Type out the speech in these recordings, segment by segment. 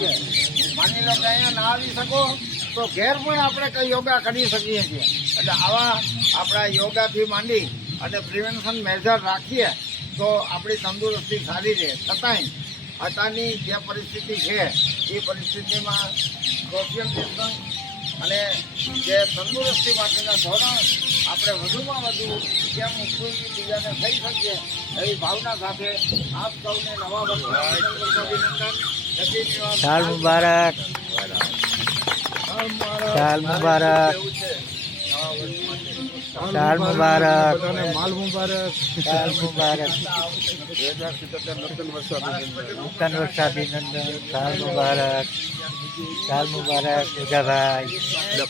શકીએ. માની લો કે અહીંયા ના આવી શકો તો ઘેર પણ આપણે કંઈ યોગા કરી શકીએ છીએ. એટલે આવા આપણા યોગાથી માંડી અને પ્રિવેન્શન મેજર રાખીએ તો આપણી તંદુરસ્તી સારી રહે. છતાંય અત્યારની જે પરિસ્થિતિ છે એ પરિસ્થિતિમાં સોશિયલ ડિસ્ટન્સ અને જે તંદુરસ્તી માટેના ધોરણ આપણે વધુમાં વધુ કેમ ઉપયોગી બીજાને થઈ શકીએ એવી ભાવના સાથે આપ સૌને નવા વર્ષના અભિનંદન. સાલ મુબારક, સાલ મુબારક, સાલ મુબારક, માલ મુબારક, સાલ મુબારક, 2077 નૂતન વર્ષાભિનંદન. સાલ મુબારક, સાલ મુબારક ઉજાભાઈ. જય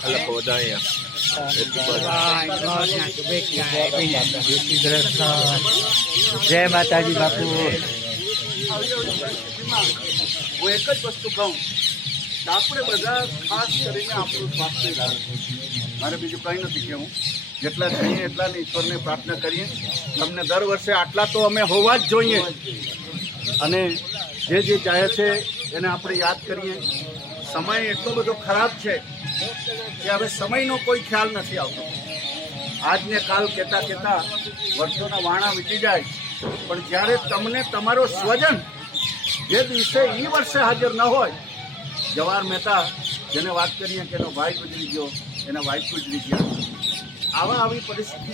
શ્રી કૃષ્ણ, જય માતાજી બાપુ. હું એક જ વસ્તુ કહું કે આપણે બધા ખાસ કરીને આપણું સ્વાસ્થ્ય રાખવું. મારે બીજું કંઈ નથી કહેવું. જેટલા થઈએ એટલાને ઈશ્વરને પ્રાર્થના કરીએ. તમને દર વર્ષે આટલા તો અમે હોવા જ જોઈએ અને જે ચાહે છે એને આપણે યાદ કરીએ. સમય એટલો બધો ખરાબ છે કે હવે સમયનો કોઈ ખ્યાલ નથી આવતો. આજને કાલ કહેતા વર્ષોના વાણા વીતી જાય, પણ જ્યારે તમને તમારો સ્વજન જે દિવસે એ વર્ષે હાજર ન હોય, જવાહર મહેતા જેને વાત કરીએ કે એનો ભાઈ ગુજરી ગયો, એના વાઈફ ગુજરી ગયા, આવી પરિસ્થિતિ